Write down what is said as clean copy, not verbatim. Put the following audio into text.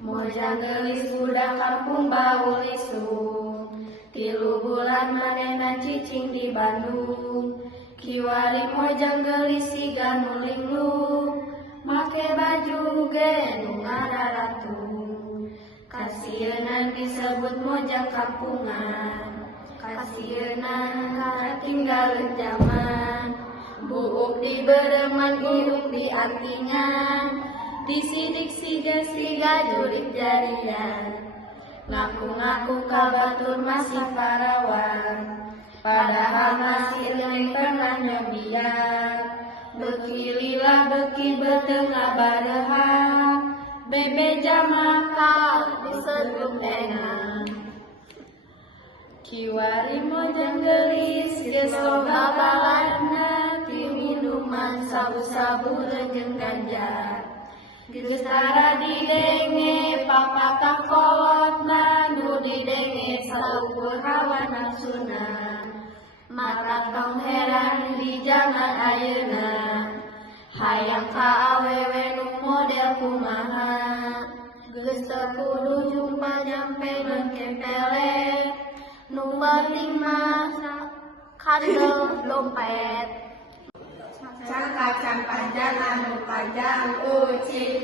Mojang gelis budak kampung bau lisu, 3 bulan manehna cicing di Bandung. Kiwali mojang gelis siga nu linglung, make baju ge nu ngararatu. Kasieun disebut mojang kampungan, kasieun katinggalan zaman. Buuk di bereman, irung di antingan, disidik siga jurik jarian. Ngaku-ngaku kabatur masih parawan, padahal masih neng pernah nyobian. Beki lila beki betengah bareha, bebe jamakal disedup enang. Kiwari mojang gelis geus loba balana, ti minuman sabu-sabu jeung ganja. Geus tara didenge papatah kolotna, nu didenge saukur hawa nafsuna. Mata tong heran di zaman ayeuna, hayang ka awewe nu model kumaha. Geus teu kudu jumpa nyampeun kempele, nu penting mah kandel dompet. Can kacan panjang anu panjang ucik.